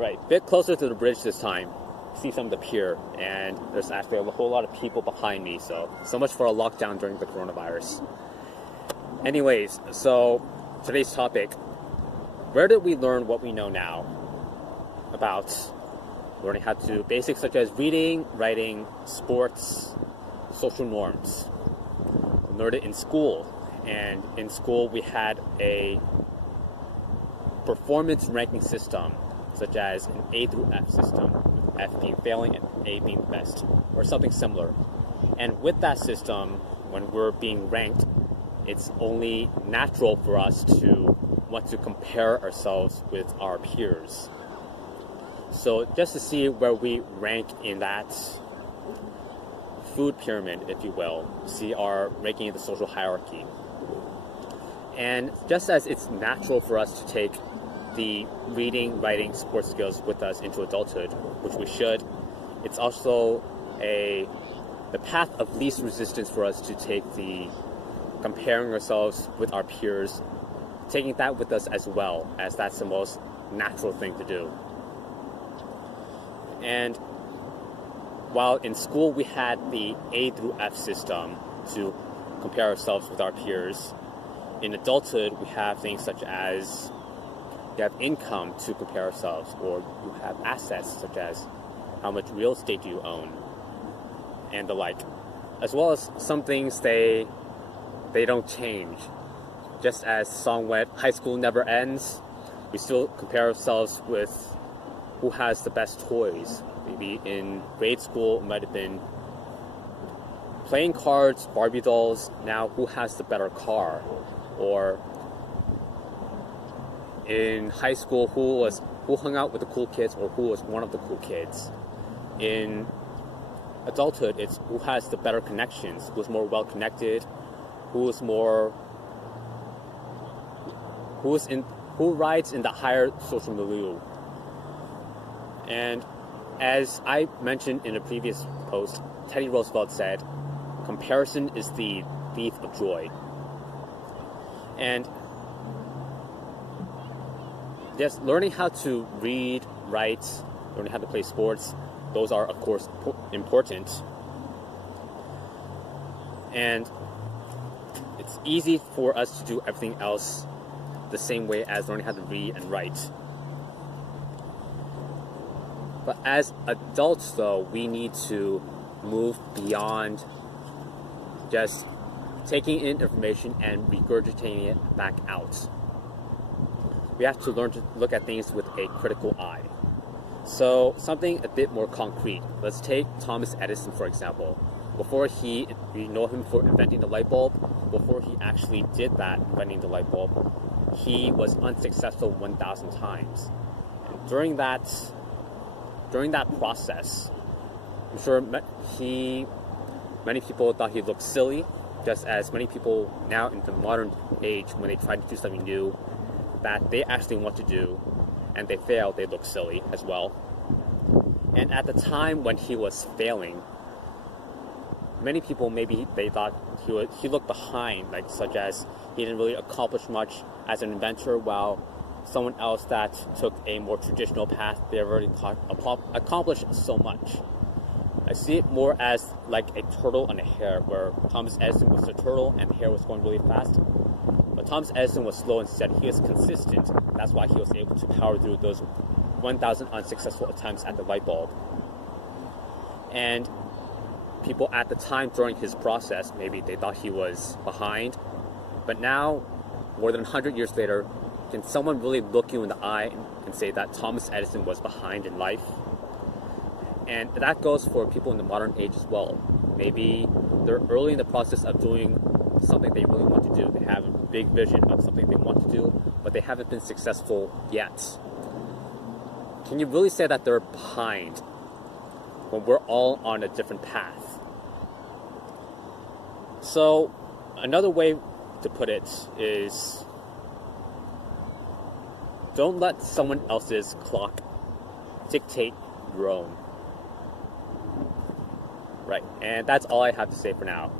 Right, a bit closer to the bridge this time. See some of the pier, and there's actually a whole lot of people behind me, so much for a lockdown during the coronavirus. Anyways, so today's topic, where did we learn what we know now about learning how to do basics such as reading, writing, sports, social norms? We learned it in school, and in school we had a performance ranking system, such as an A through F system, with F being failing and A being the best, or something similar. And with that system, when we're being ranked, it's only natural for us to want to compare ourselves with our peers. So just to see where we rank in that food pyramid, if you will, see our ranking in the social hierarchy. And just as it's natural for us to take the reading, writing, sports skills with us into adulthood, which we should, it's also the path of least resistance for us to take the comparing ourselves with our peers, taking that with us as well, as that's the most natural thing to do. And while in school we had the A through F system to compare ourselves with our peers, in adulthood we have things such as you have income to compare ourselves, or you have assets such as how much real estate do you own, and the like, as well as some things they don't change. Just as the song went, high school never ends, we still compare ourselves with who has the best toys. Maybe in grade school it might have been playing cards, Barbie dolls, now who has the better car, or in high school who hung out with the cool kids, or who was one of the cool kids. In adulthood, it's who has the better connections, who's more well connected, who rides in the higher social milieu. And as I mentioned in a previous post, Teddy Roosevelt said, comparison is the thief of joy. And yes, learning how to read, write, learning how to play sports, those are, of course, important. And it's easy for us to do everything else the same way as learning how to read and write. But as adults, though, we need to move beyond just taking in information and regurgitating it back out. We have to learn to look at things with a critical eye. So something a bit more concrete. Let's take Thomas Edison, for example. Before we know him for inventing the light bulb, before he actually did that, inventing the light bulb, he was unsuccessful 1,000 times. And during that process, I'm sure many people thought he looked silly, just as many people now in the modern age, when they try to do something new that they actually want to do and they fail, they look silly as well. And at the time when he was failing, many people, maybe they thought he looked behind, like such as he didn't really accomplish much as an inventor, while someone else that took a more traditional path, they already accomplished so much. I see it more as like a turtle and a hare, where Thomas Edison was a turtle and the hare was going really fast. But Thomas Edison was slow, and instead he is consistent. That's why he was able to power through those 1,000 unsuccessful attempts at the light bulb. And people at the time during his process, maybe they thought he was behind. But now, more than 100 years later, can someone really look you in the eye and say that Thomas Edison was behind in life? And that goes for people in the modern age as well. Maybe they're early in the process of doing something they really want to do. They have a big vision of something they want to do, but they haven't been successful yet. Can you really say that they're behind when we're all on a different path? So another way to put it is, don't let someone else's clock dictate your own. Right, and that's all I have to say for now.